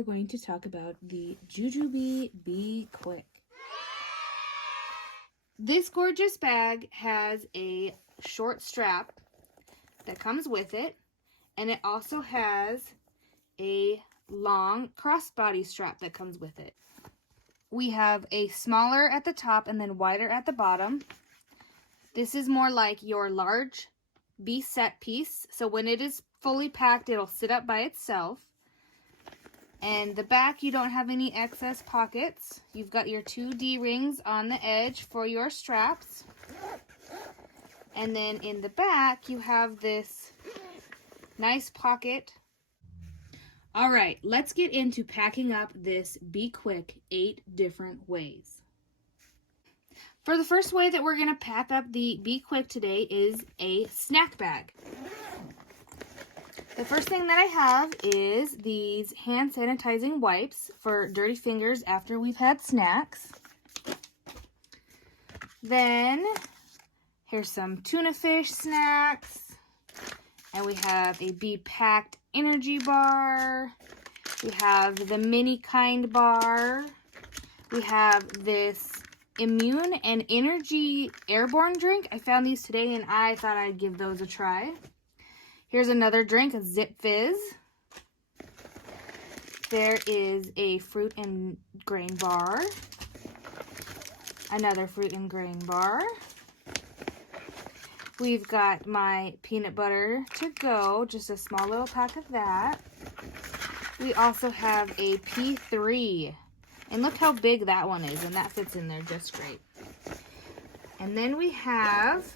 are going to talk about the Jujube Be Quick. This gorgeous bag has a short strap that comes with it, and it also has a long crossbody strap that comes with it. We have a smaller at the top and then wider at the bottom. This is more like your large Be set piece, so when it is fully packed, it'll sit up by itself. And the back, you don't have any excess pockets. You've got your 2 D-rings on the edge for your straps. And then in the back, you have this nice pocket. All right, let's get into packing up this Be Quick 8 different ways. For the first way that we're going to pack up the Be Quick today is a snack bag. The first thing that I have is these hand sanitizing wipes for dirty fingers after we've had snacks. Then here's some tuna fish snacks. And we have a Be Packed energy bar. We have the mini kind bar. We have this immune and energy airborne drink. I found these today and I thought I'd give those a try. Here's another drink, a Zip Fizz. There is a fruit and grain bar. Another fruit and grain bar. We've got my peanut butter to go, just a small little pack of that. We also have a P3. And look how big that one is, and that fits in there just great. And then we have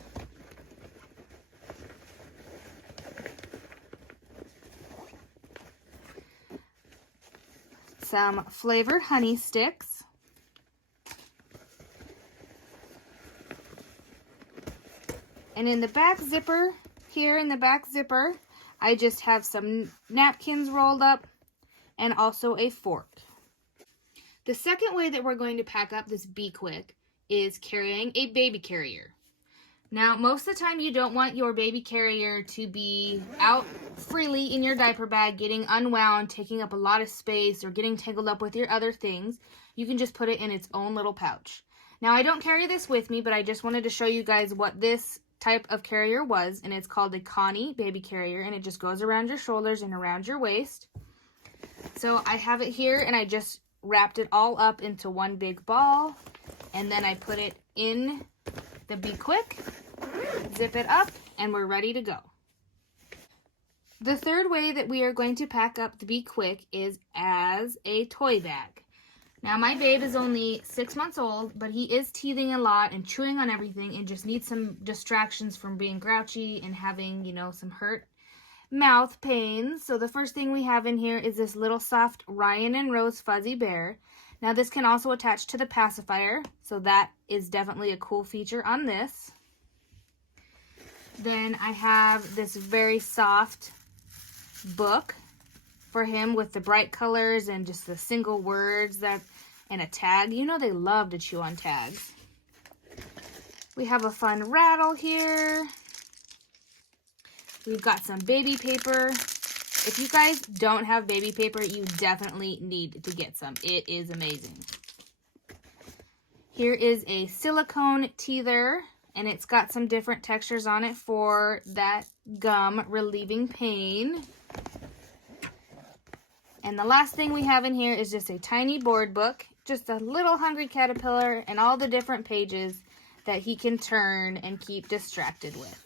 some flavored honey sticks. And in the back zipper, here in the back zipper, I just have some napkins rolled up and also a fork. The second way that we're going to pack up this Be Quick is carrying a baby carrier. Now, most of the time you don't want your baby carrier to be out freely in your diaper bag, getting unwound, taking up a lot of space, or getting tangled up with your other things. You can just put it in its own little pouch. Now, I don't carry this with me, but I just wanted to show you guys what this type of carrier was, and it's called a Connie baby carrier, and it just goes around your shoulders and around your waist. So I have it here, and I just wrapped it all up into one big ball, and then I put it in the Be Quick, zip it up, and we're ready to go. The third way that we are going to pack up the Be Quick is as a toy bag. Now, my babe is only 6 months old, but he is teething a lot and chewing on everything and just needs some distractions from being grouchy and having, some hurt mouth pains. So the first thing we have in here is this little soft Ryan and Rose fuzzy bear. Now, this can also attach to the pacifier, so that is definitely a cool feature on this. Then I have this very soft book for him with the bright colors and just the single words and a tag. They love to chew on tags. We have a fun rattle here. We've got some baby paper. If you guys don't have baby paper, you definitely need to get some. It is amazing. Here is a silicone teether, and it's got some different textures on it for that gum relieving pain. And the last thing we have in here is just a tiny board book, just a little hungry caterpillar, and all the different pages that he can turn and keep distracted with.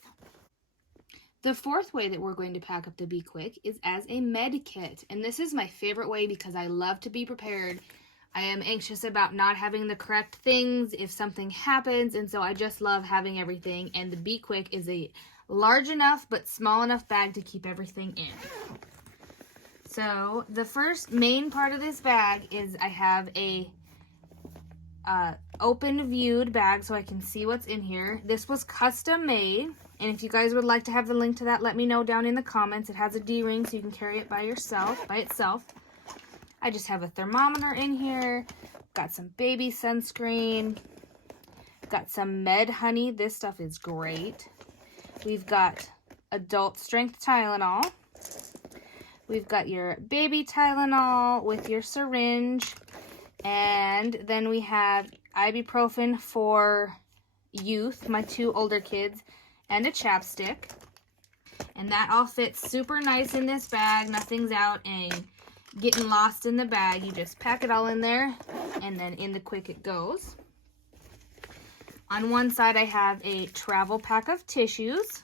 The fourth way that we're going to pack up the Be Quick is as a med kit. And this is my favorite way because I love to be prepared. I am anxious about not having the correct things if something happens. And so I just love having everything. And the Be Quick is a large enough but small enough bag to keep everything in. So the first main part of this bag is I have a open viewed bag so I can see what's in here. This was custom made. And if you guys would like to have the link to that, let me know down in the comments. It has a D-ring so you can carry it by itself. I just have a thermometer in here. Got some baby sunscreen. Got some Med Honey. This stuff is great. We've got adult strength Tylenol. We've got your baby Tylenol with your syringe. And then we have ibuprofen for youth, my 2 older kids, and a chapstick. And that all fits super nice in this bag. Nothing's out and getting lost in the bag. You just pack it all in there, and then in the quick it goes. On one side, I have a travel pack of tissues.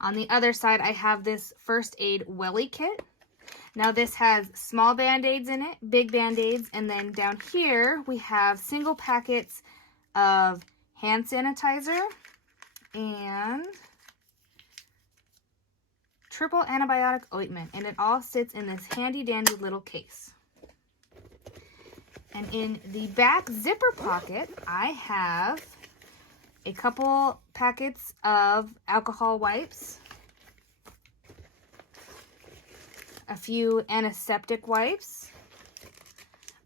On the other side, I have this first aid welly kit. Now this has small Band-Aids in it, big Band-Aids, and then down here we have single packets of hand sanitizer and triple antibiotic ointment, and it all sits in this handy dandy little case. And in the back zipper pocket, I have a couple packets of alcohol wipes, a few antiseptic wipes,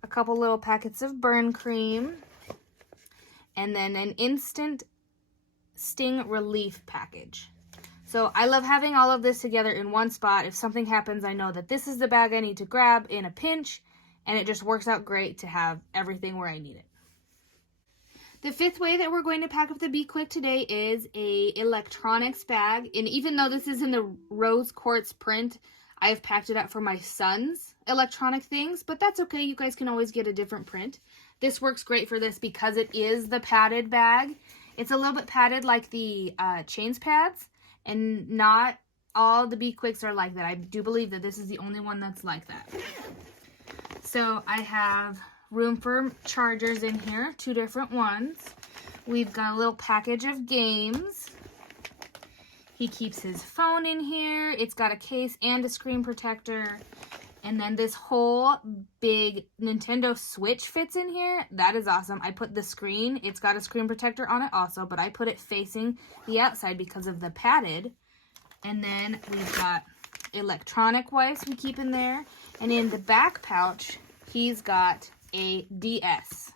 a couple little packets of burn cream, and then an instant sting relief package. So I love having all of this together in one spot. If something happens, I know that this is the bag I need to grab in a pinch, and it just works out great to have everything where I need it. The 5th way that we're going to pack up the Be Quick today is a electronics bag. And even though this is in the rose quartz print, I've packed it up for my son's electronic things, but that's okay. You guys can always get a different print. This works great for this because it is the padded bag. It's a little bit padded like the Chains pads, and not all the Be Quicks are like that. I do believe that this is the only one that's like that. So I have room for chargers in here, 2 different ones. We've got a little package of games. He keeps his phone in here. It's got a case and a screen protector. And then this whole big Nintendo Switch fits in here. That is awesome. I put the screen. It's got a screen protector on it also, but I put it facing the outside because of the padded. And then we've got electronic wipes we keep in there. And in the back pouch, he's got a DS.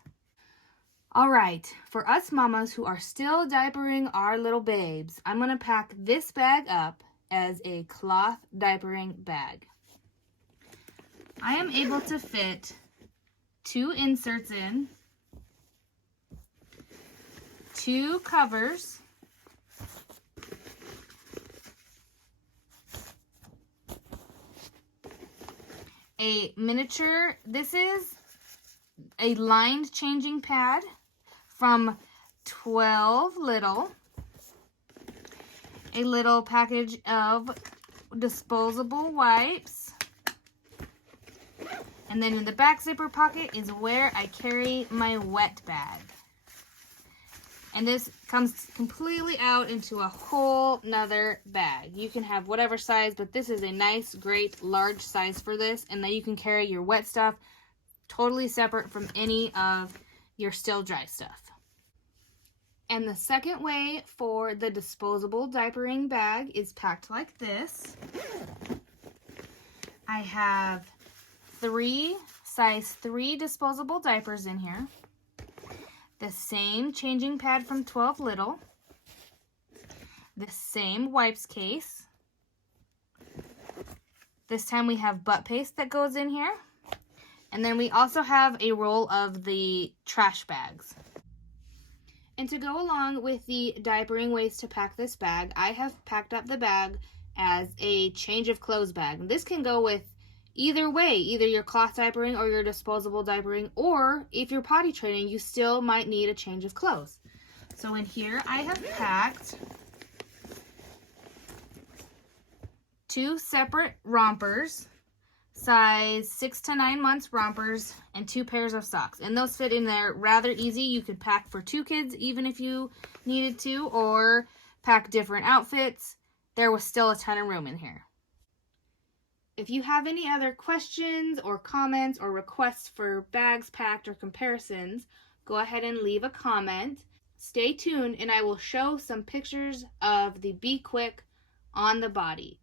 All right, for us mamas who are still diapering our little babes, I'm going to pack this bag up as a cloth diapering bag. I am able to fit 2 inserts in, 2 covers, a miniature, this is a lined changing pad from 12 Little, a little package of disposable wipes, and then in the back zipper pocket is where I carry my wet bag. And this comes completely out into a whole nother bag. You can have whatever size, but this is a nice, great, large size for this, and then you can carry your wet stuff totally separate from any of your still dry stuff. And the second way for the disposable diapering bag is packed like this. I have 3 size 3 disposable diapers in here. The same changing pad from 12 Little. The same wipes case. This time we have butt paste that goes in here. And then we also have a roll of the trash bags. And to go along with the diapering ways to pack this bag, I have packed up the bag as a change of clothes bag. This can go with either way, either your cloth diapering or your disposable diapering, or if you're potty training, you still might need a change of clothes. So in here, I have packed 2 separate rompers, size 6 to 9 months rompers, and 2 pairs of socks. And those fit in there rather easy. You could pack for 2 kids even if you needed to, or pack different outfits. There was still a ton of room in here. If you have any other questions or comments or requests for bags packed or comparisons, go ahead and leave a comment. Stay tuned and I will show some pictures of the Be Quick on the body.